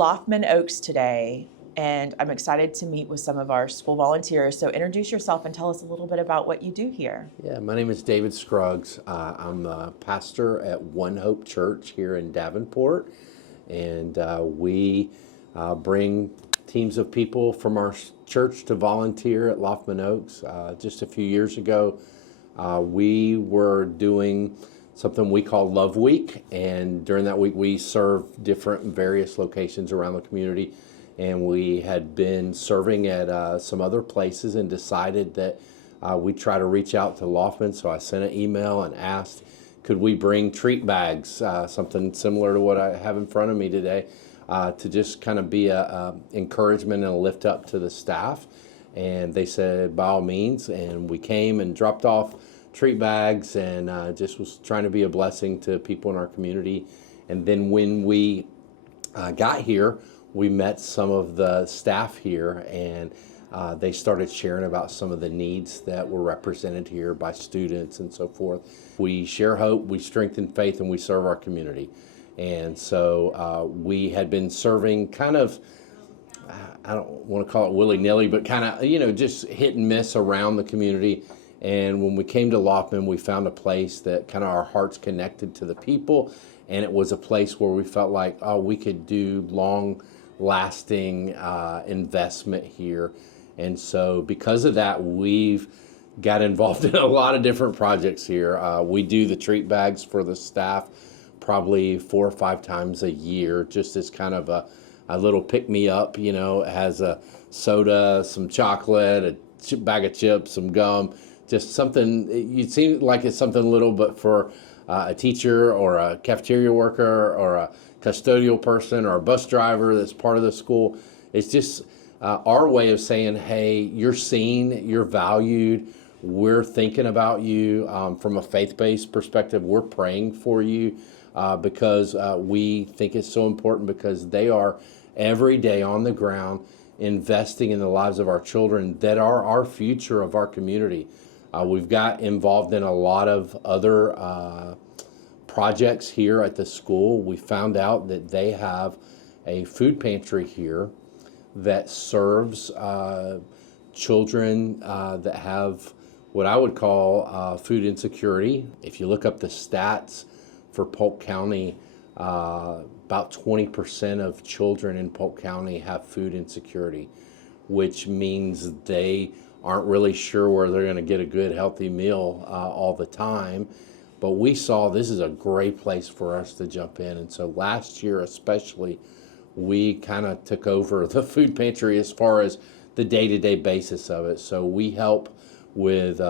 Loughman Oaks today, and I'm excited to meet with some of our school volunteers. So introduce yourself and tell us a little bit about what you do here. Yeah, my name is David Scruggs. I'm a pastor at One Hope Church here in Davenport, and we bring teams of people from our church to volunteer at Loughman Oaks. Just a few years ago, we were doing something we call Love Week, and during that week we serve different various locations around the community, and we had been serving at some other places and decided that we'd try to reach out to Loughman. So I sent an email and asked, could we bring treat bags, something similar to what I have in front of me today, to just kind of be a encouragement and a lift up to the staff. And they said, by all means, and we came and dropped off treat bags and just was trying to be a blessing to people in our community. And then when we got here, we met some of the staff here, and they started sharing about some of the needs that were represented here by students and so forth. We share hope, we strengthen faith, and we serve our community. And so we had been serving kind of, I don't want to call it willy-nilly, but kind of, just hit and miss around the community. And when we came to Loughman, we found a place that kind of our hearts connected to the people, and it was a place where we felt like, we could do long-lasting investment here. And so because of that, we've got involved in a lot of different projects here. We do the treat bags for the staff probably 4 or 5 times a year, just as kind of a little pick-me-up. It has a soda, some chocolate, a bag of chips, some gum, just something. You'd seem like it's something little, but for a teacher or a cafeteria worker or a custodial person or a bus driver that's part of the school, it's just our way of saying, hey, you're seen, you're valued, we're thinking about you. From a faith-based perspective, we're praying for you because we think it's so important, because they are every day on the ground investing in the lives of our children that are our future of our community. We've got involved in a lot of other projects here at the school. We found out that they have a food pantry here that serves children that have what I would call food insecurity. If you look up the stats for Polk County, about 20% of children in Polk County have food insecurity, which means they aren't really sure where they're going to get a good, healthy meal all the time. But we saw this is a great place for us to jump in. And so last year especially, we kind of took over the food pantry as far as the day-to-day basis of it. So we help with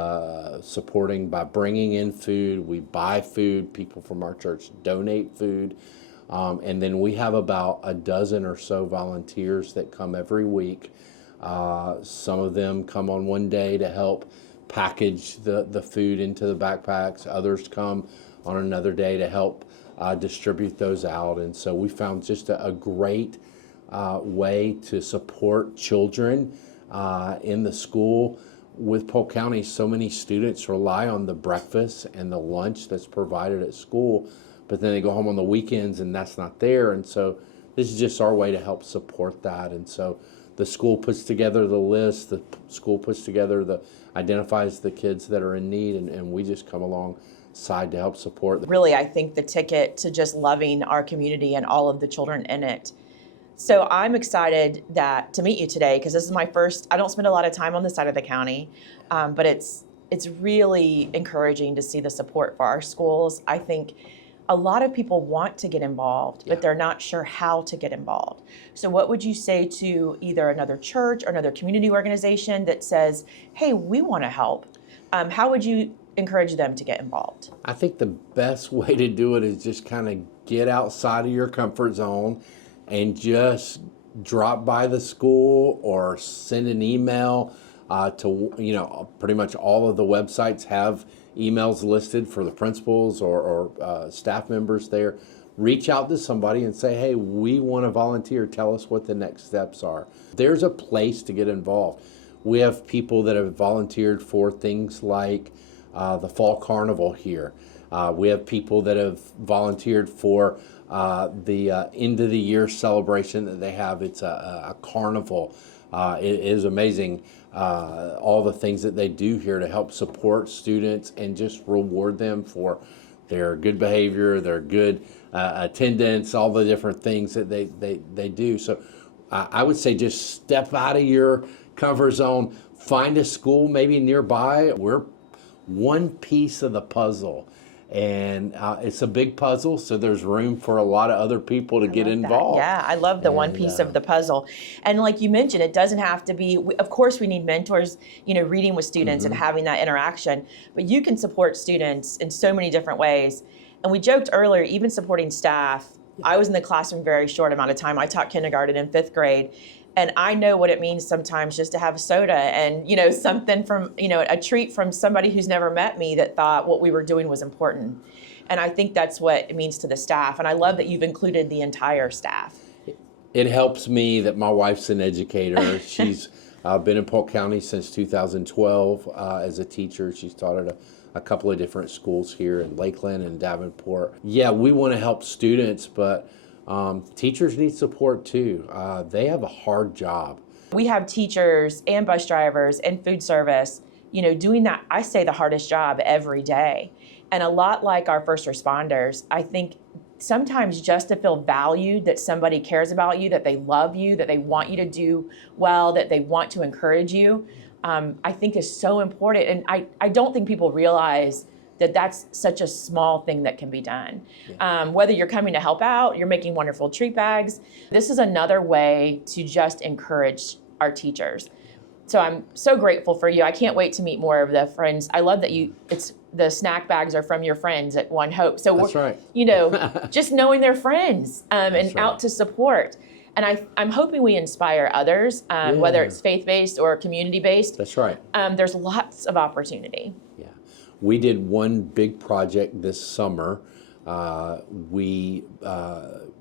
supporting by bringing in food. We buy food. People from our church donate food. And then we have about a dozen or so volunteers that come every week. Some of them come on one day to help package the food into the backpacks. Others come on another day to help distribute those out. And so we found just a great way to support children in the school. With Polk County, so many students rely on the breakfast and the lunch that's provided at school, but then they go home on the weekends and that's not there. And so this is just our way to help support that. And so the school puts together the list, the school puts together identifies the kids that are in need, and we just come alongside to help support them. Really, I think the ticket to just loving our community and all of the children in it. So I'm excited to meet you today, because this is my first. I don't spend a lot of time on this side of the county, but it's really encouraging to see the support for our schools. I think a lot of people want to get involved, but they're not sure how to get involved. So what would you say to either another church or another community organization that says, hey, we want to help? How would you encourage them to get involved? I think the best way to do it is just kind of get outside of your comfort zone and just drop by the school or send an email to, pretty much all of the websites have emails listed for the principals or staff members there. Reach out to somebody and say, hey, we want to volunteer. Tell us what the next steps are. There's a place to get involved. We have people that have volunteered for things like the Fall Carnival here. We have people that have volunteered for the end of the year celebration that they have. It's a carnival. It is amazing, all the things that they do here to help support students and just reward them for their good behavior, their good attendance, all the different things that they do. So I would say just step out of your comfort zone, find a school maybe nearby. We're one piece of the puzzle. And it's a big puzzle, so there's room for a lot of other people to get involved. Yeah, I love the one piece of the puzzle. And like you mentioned, it doesn't have to be, of course we need mentors, reading with students and having that interaction, but you can support students in so many different ways. And we joked earlier, even supporting staff. I was in the classroom a very short amount of time. I taught kindergarten and 5th grade. And I know what it means sometimes just to have a soda and, something from, a treat from somebody who's never met me that thought what we were doing was important. And I think that's what it means to the staff. And I love that you've included the entire staff. It helps me that my wife's an educator. She's been in Polk County since 2012 as a teacher. She's taught at a couple of different schools here in Lakeland and Davenport. Yeah, we want to help students, but teachers need support too. They have a hard job. We have teachers and bus drivers and food service, doing that, I say, the hardest job every day. And a lot like our first responders, I think sometimes just to feel valued, that somebody cares about you, that they love you, that they want you to do well, that they want to encourage you, I think is so important. And I don't think people realize that that's such a small thing that can be done. Yeah. Whether you're coming to help out, you're making wonderful treat bags, this is another way to just encourage our teachers. So I'm so grateful for you. I can't wait to meet more of the friends. I love that the snack bags are from your friends at One Hope. So that's right. Just knowing they're friends and right. Out to support. And I'm hoping we inspire others, whether it's faith-based or community-based. That's right. There's lots of opportunity. Yeah. We did one big project this summer. We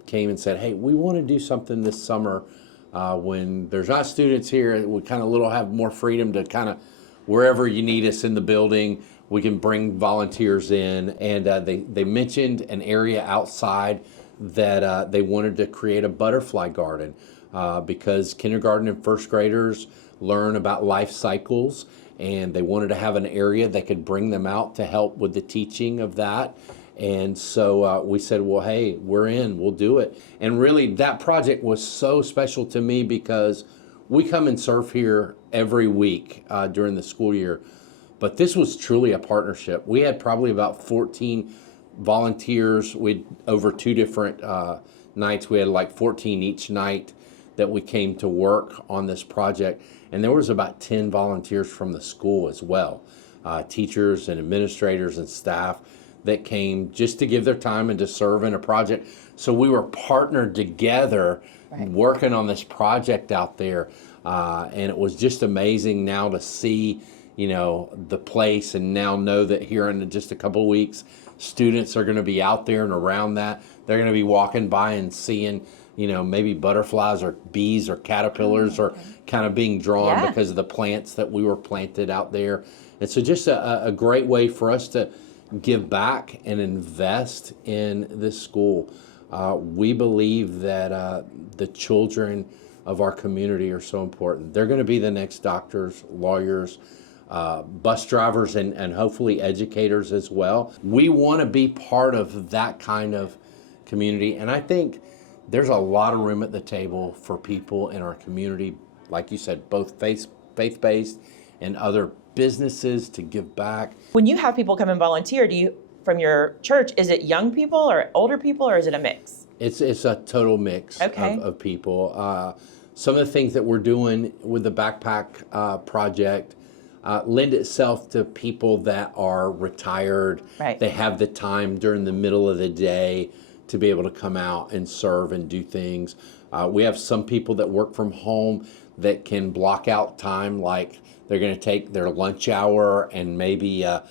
came and said, hey, we want to do something this summer when there's not students here. We kind of have more freedom to kind of, wherever you need us in the building, we can bring volunteers in. And they mentioned an area outside that they wanted to create a butterfly garden because kindergarten and first graders learn about life cycles, and they wanted to have an area that could bring them out to help with the teaching of that. And so we said, well, hey, we're in, we'll do it. And really that project was so special to me because we come and serve here every week during the school year, but this was truly a partnership. We had probably about 14 volunteers. We'd over 2 different nights. We had like 14 each night that we came to work on this project. And there was about 10 volunteers from the school as well, teachers and administrators and staff that came just to give their time and to serve in a project. So we were partnered together, right, working on this project out there. And it was just amazing now to see, the place, and now know that here in just a couple of weeks, students are going to be out there and around that. They're going to be walking by and seeing, maybe butterflies or bees or caterpillars or kind of being drawn because of the plants that we were planted out there. And so just a great way for us to give back and invest in this school. We believe that the children of our community are so important. They're going to be the next doctors, lawyers, bus drivers, and hopefully educators as well. We want to be part of that kind of community. And I think there's a lot of room at the table for people in our community, like you said, both faith-based and other businesses to give back. When you have people come and volunteer, from your church, is it young people or older people, or is it a mix? It's a total mix of people. Some of the things that we're doing with the backpack project lend itself to people that are retired. Right. They have the time during the middle of the day to be able to come out and serve and do things. We have some people that work from home that can block out time, like they're going to take their lunch hour and maybe they're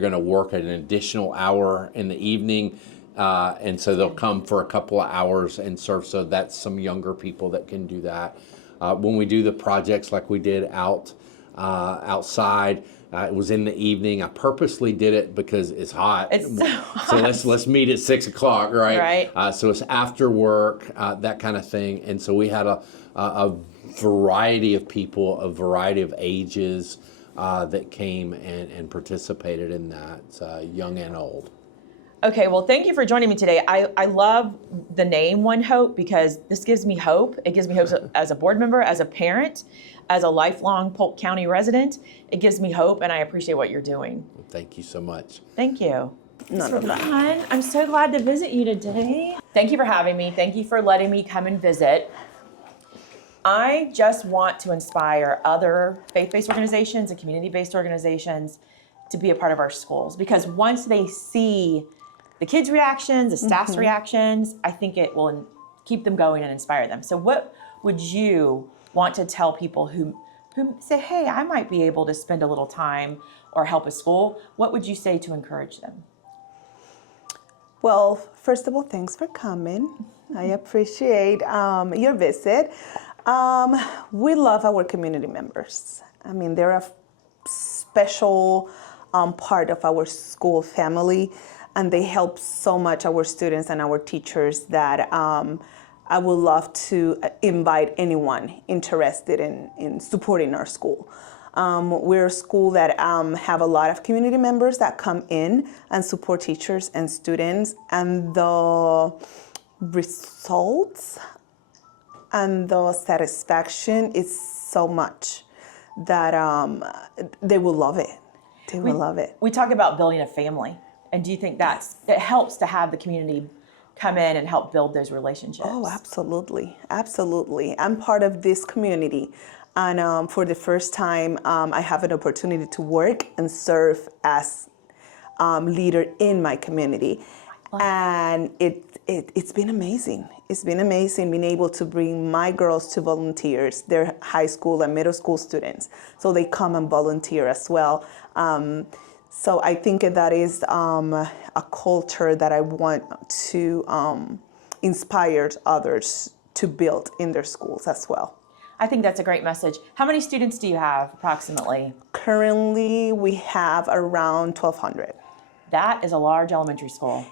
going to work an additional hour in the evening. And so they'll come for a couple of hours and serve. So that's some younger people that can do that. When we do the projects like we did out outside. It was in the evening. I purposely did it because it's hot. It's so hot. So let's meet at 6 o'clock, right? Right. So it's after work, that kind of thing. And so we had a variety of people, a variety of ages that came and participated in that, young and old. Okay, well, thank you for joining me today. I love the name One Hope because this gives me hope. It gives me hope as a board member, as a parent, as a lifelong Polk County resident. It gives me hope, and I appreciate what you're doing. Well, thank you so much. Thank you. None of that. Fun. I'm so glad to visit you today. Thank you for having me. Thank you for letting me come and visit. I just want to inspire other faith-based organizations and community-based organizations to be a part of our schools, because once they see the kids' reactions, the staff's reactions, I think it will keep them going and inspire them. So what would you want to tell people who say, hey, I might be able to spend a little time or help a school? What would you say to encourage them? Well, first of all, thanks for coming. I appreciate your visit. We love our community members. I mean, they're a special part of our school family, and they help so much our students and our teachers that I would love to invite anyone interested in supporting our school. We're a school that have a lot of community members that come in and support teachers and students, and the results and the satisfaction is so much that they will love it. They will love it. We talk about building a family. And do you think it helps to have the community come in and help build those relationships? Oh, absolutely. Absolutely. I'm part of this community. And for the first time, I have an opportunity to work and serve as leader in my community. And it's been amazing. It's been amazing being able to bring my girls to volunteers. They're high school and middle school students, so they come and volunteer as well. So I think that is a culture that I want to inspire others to build in their schools as well. I think that's a great message. How many students do you have approximately? Currently, we have around 1,200. That is a large elementary school.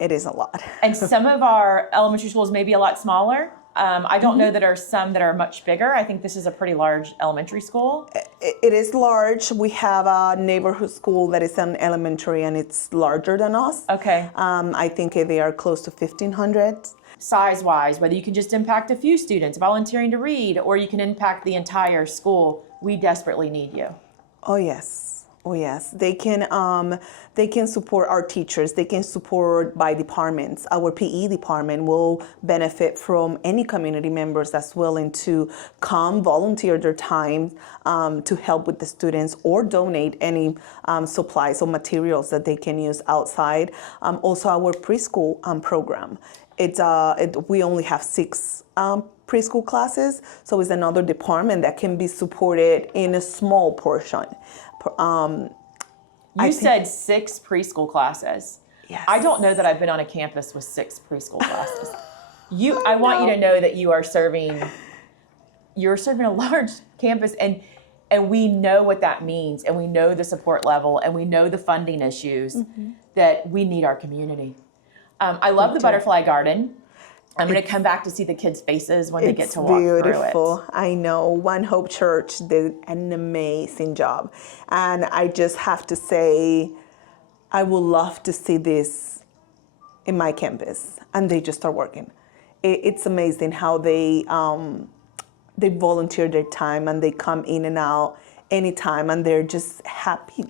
It is a lot. And some of our elementary schools may be a lot smaller. I don't know that there are some that are much bigger. I think this is a pretty large elementary school. It is large. We have a neighborhood school that is an elementary, and it's larger than us. Okay. I think they are close to 1,500. Size-wise, whether you can just impact a few students volunteering to read, or you can impact the entire school, we desperately need you. Oh yes. Oh yes, they can support our teachers. They can support by departments. Our PE department will benefit from any community members that's willing to come volunteer their time to help with the students, or donate any supplies or materials that they can use outside. Also, our preschool program. We only have 6 preschool classes, so it's another department that can be supported in a small portion. You said 6 preschool classes. Yes. I don't know that I've been on a campus with 6 preschool classes. I want you to know that you're serving a large campus, and we know what that means, and we know the support level, and we know the funding issues that we need our community. I love the butterfly garden. I'm going to come back to see the kids' faces when they get to walk through it. It's beautiful. I know. One Hope Church did an amazing job. And I just have to say, I would love to see this in my campus. And they just start working. It's amazing how they volunteer their time, and they come in and out anytime, and they're just happy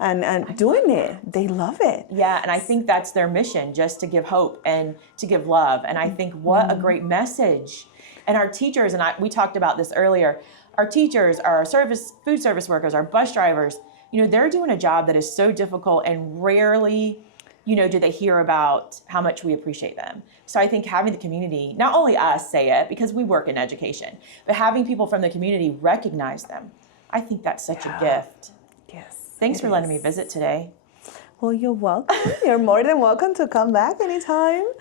and doing it. They love it. Yeah, and I think that's their mission, just to give hope and to give love. And I think what a great message. And our teachers, and we talked about this earlier, our teachers, our food service workers, our bus drivers, they're doing a job that is so difficult, and rarely, do they hear about how much we appreciate them. So I think having the community, not only us say it because we work in education, but having people from the community recognize them, I think that's such a gift. Yes. Thanks for letting me visit today. Well, you're welcome. You're more than welcome to come back anytime.